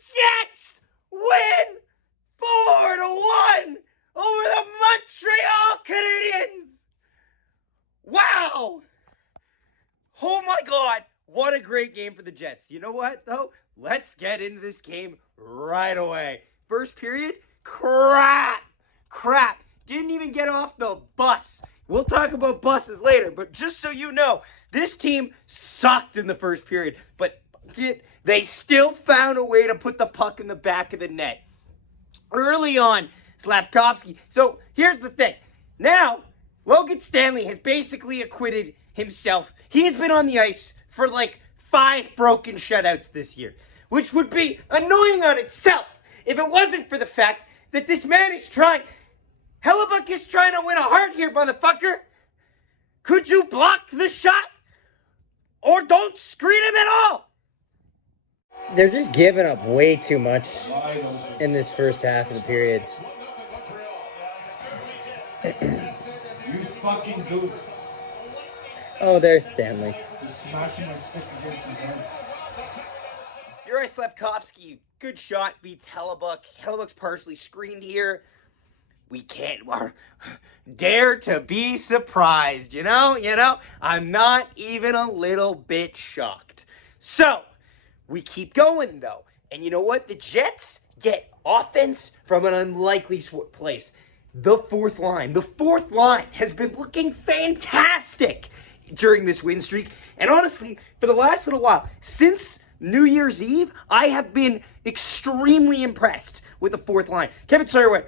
Jets win 4-1 over the Montreal Canadiens. Wow. Oh my God. What a great game for the Jets. You know what, though? Let's get into this game right away. First period, crap. Didn't even get off the bus. We'll talk about buses later, but just so you know, this team sucked in the first period, but they still found a way to put the puck in the back of the net. Early on, Slafkovsky. So here's the thing. Now, Logan Stanley has basically acquitted himself. He's been on the ice for like 5 broken shutouts this year, which would be annoying on itself if it wasn't for the fact that this man is trying. Hellebuck is trying to win a heart here, motherfucker. Could you block the shot? Or don't screen him at all? They're just giving up way too much in this first half of the period. You fucking goof. Oh, there's Stanley. Just smashing my stick against his head. Yuri Slafkovsky, good shot, beats Hellebuck. Hellebuck's partially screened here. We can't dare to be surprised, you know? I'm not even a little bit shocked. So, we keep going, though. And you know what? The Jets get offense from an unlikely place. The fourth line. The fourth line has been looking fantastic during this win streak. And honestly, for the last little while, since New Year's Eve, I have been extremely impressed with the fourth line. Kevin Sawyer went,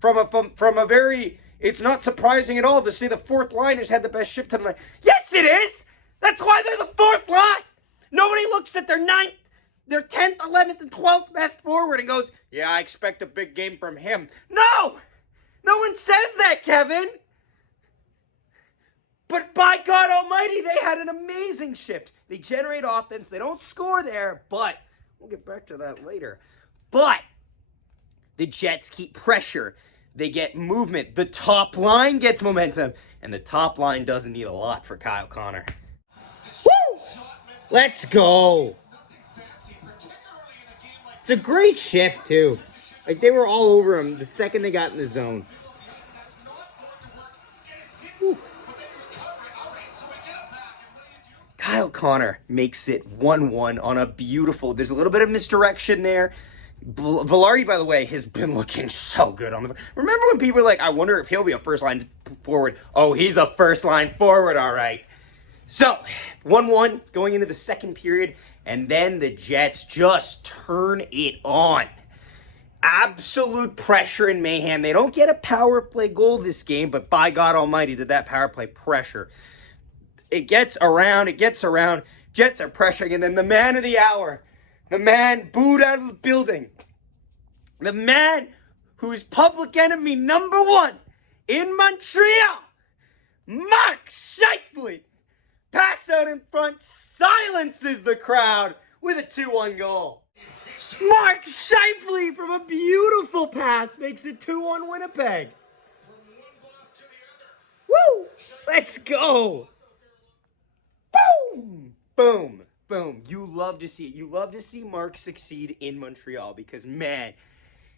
from a very, it's not surprising at all to see the fourth line has had the best shift tonight. Yes, it is! That's why they're the fourth line! Nobody looks at their 9th, their 10th, 11th, and 12th best forward and goes, yeah, I expect a big game from him. No! No one says that, Kevin! But by God almighty, they had an amazing shift. They generate offense. They don't score there, but we'll get back to that later. But the Jets keep pressure. They get movement. The top line gets momentum. And the top line doesn't need a lot for Kyle Connor. Woo! Let's go. It's a great shift, too. Like, they were all over him the second they got in the zone. Woo. Kyle Connor makes it 1-1 on a beautiful, there's a little bit of misdirection there. Velarde, by the way, has been looking so good on the. Remember when people were like, I wonder if he'll be a first line forward? Oh, he's a first line forward, all right. So, 1-1 going into the second period, and then the Jets just turn it on. Absolute pressure and mayhem. They don't get a power play goal this game, but by God almighty, did that power play pressure. It gets around. Jets are pressuring, and then the man of the hour, the man booed out of the building, the man who is public enemy number 1 in Montreal, Mark Scheifele, pass out in front, silences the crowd with a 2-1 goal. Mark Scheifele from a beautiful pass makes it 2-1 Winnipeg. Woo! Let's go. Boom! Boom! Boom. You love to see it. You love to see Mark succeed in Montreal because, man,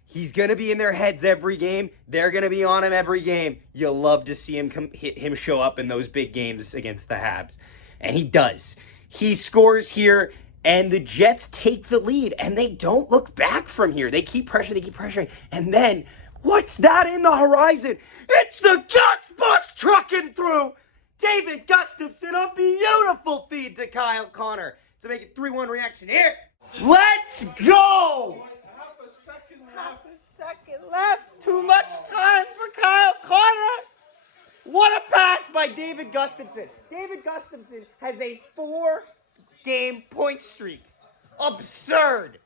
he's going to be in their heads every game. They're going to be on him every game. You'll love to see him show up in those big games against the Habs. And he does. He scores here, and the Jets take the lead, and they don't look back from here. They keep pressuring, And then, what's that in the horizon? It's the GUS bus trucking through! David Gustafsson, a beautiful feed to Kyle Connor to make it 3-1 reaction here. Let's go! Half a second left. Too much time for Kyle Connor. What a pass by David Gustafsson. David Gustafsson has a 4-game point streak. Absurd.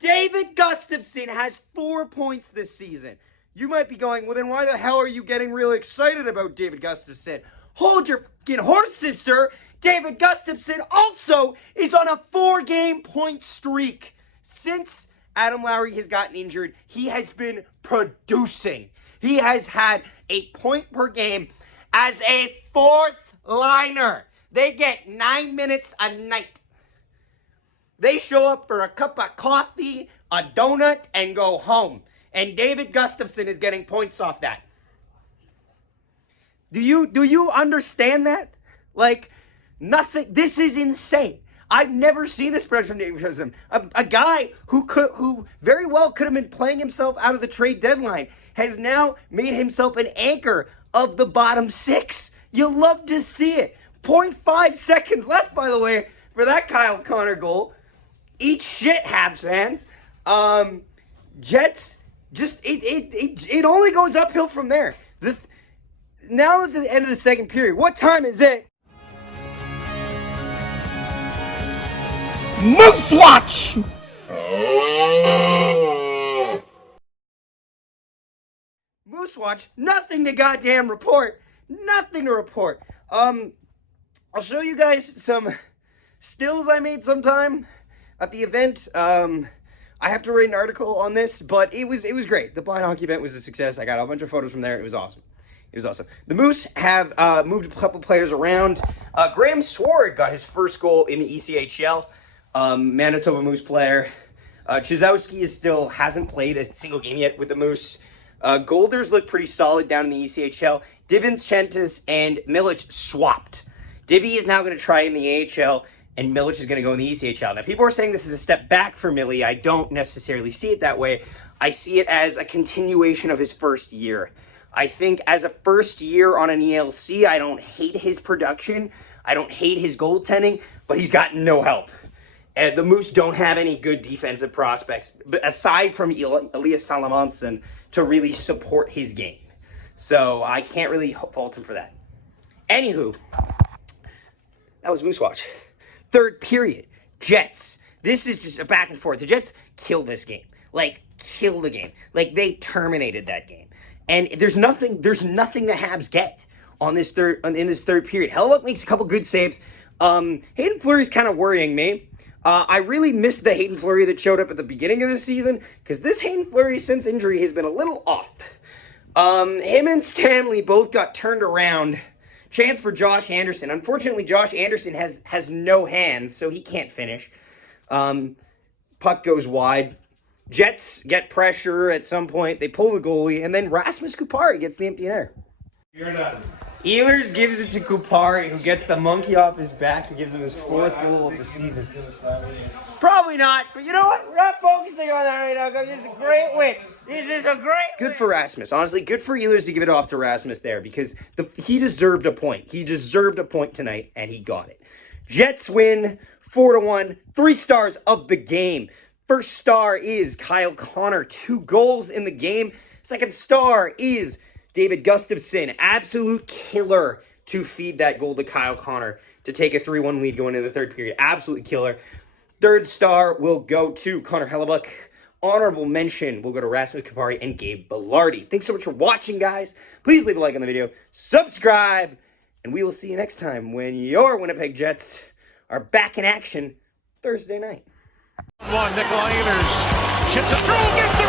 David Gustafsson has 4 points this season. You might be going, well, then why the hell are you getting real excited about David Gustafsson? Hold your fucking horses, sir. David Gustafsson also is on a 4-game point streak. Since Adam Lowry has gotten injured, he has been producing. He has had a point per game as a 4th liner. They get 9 minutes a night. They show up for a cup of coffee, a donut, and go home. And David Gustafsson is getting points off that. Do you understand that? Like, nothing. This is insane. I've never seen this production from David Gustafsson. A guy who very well could have been playing himself out of the trade deadline has now made himself an anchor of the bottom six. You love to see it. 0.5 seconds left, by the way, for that Kyle Connor goal. Eat shit, Habs fans. Jets, just, it only goes uphill from there. Now at the end of the second period, what time is it? Moose Watch! Moose Watch, nothing to goddamn report. Nothing to report. I'll show you guys some stills I made sometime at the event. I have to write an article on this, but it was great. The blind hockey event was a success. I got a bunch of photos from there. It was awesome. It was awesome. The Moose have moved a couple players around. Graham Sword got his first goal in the ECHL. Manitoba Moose player. Chizowski still hasn't played a single game yet with the Moose. Golders look pretty solid down in the ECHL. Divinchentis and Milic swapped. Divi is now going to try in the AHL, and Milic is going to go in the ECHL. Now, people are saying this is a step back for Millie. I don't necessarily see it that way. I see it as a continuation of his first year. I think as a first year on an ELC, I don't hate his production. I don't hate his goaltending, but he's got no help. The Moose don't have any good defensive prospects, but aside from Elias Salamonson, to really support his game. So I can't really fault him for that. Anywho, that was Moose Watch. Third period, Jets. This is just a back and forth. The Jets kill this game. Like, kill the game. Like, they terminated that game. And there's nothing the Habs get on this in this third period. Hellluck makes a couple good saves. Hayden Fleury's kind of worrying me. I really missed the Hayden Fleury that showed up at the beginning of the season, because this Hayden Fleury since injury has been a little off. Him and Stanley both got turned around. Chance for Josh Anderson. Unfortunately, Josh Anderson has no hands, so he can't finish. Puck goes wide. Jets get pressure at some point. They pull the goalie, and then Rasmus Kupari gets the empty netter. You're done. Ehlers gives it to Kupari, who gets the monkey off his back and gives him his fourth goal of the season. Probably not, but you know what? We're not focusing on that right now. This is a great win. This is a great win. Good for Rasmus. Honestly, good for Ehlers to give it off to Rasmus there, because he deserved a point. He deserved a point tonight, and he got it. Jets win 4-1. 3 stars of the game. First star is Kyle Connor. 2 goals in the game. Second star is David Gustafsson. Absolute killer to feed that goal to Kyle Connor to take a 3-1 lead going into the third period. Absolute killer. Third star will go to Connor Hellebuyck. Honorable mention will go to Rasmus Kupari and Gabe Belardi. Thanks so much for watching, guys. Please leave a like on the video. Subscribe. And we will see you next time when your Winnipeg Jets are back in action Thursday night. Nikolai Ehlers chips it through, gets it!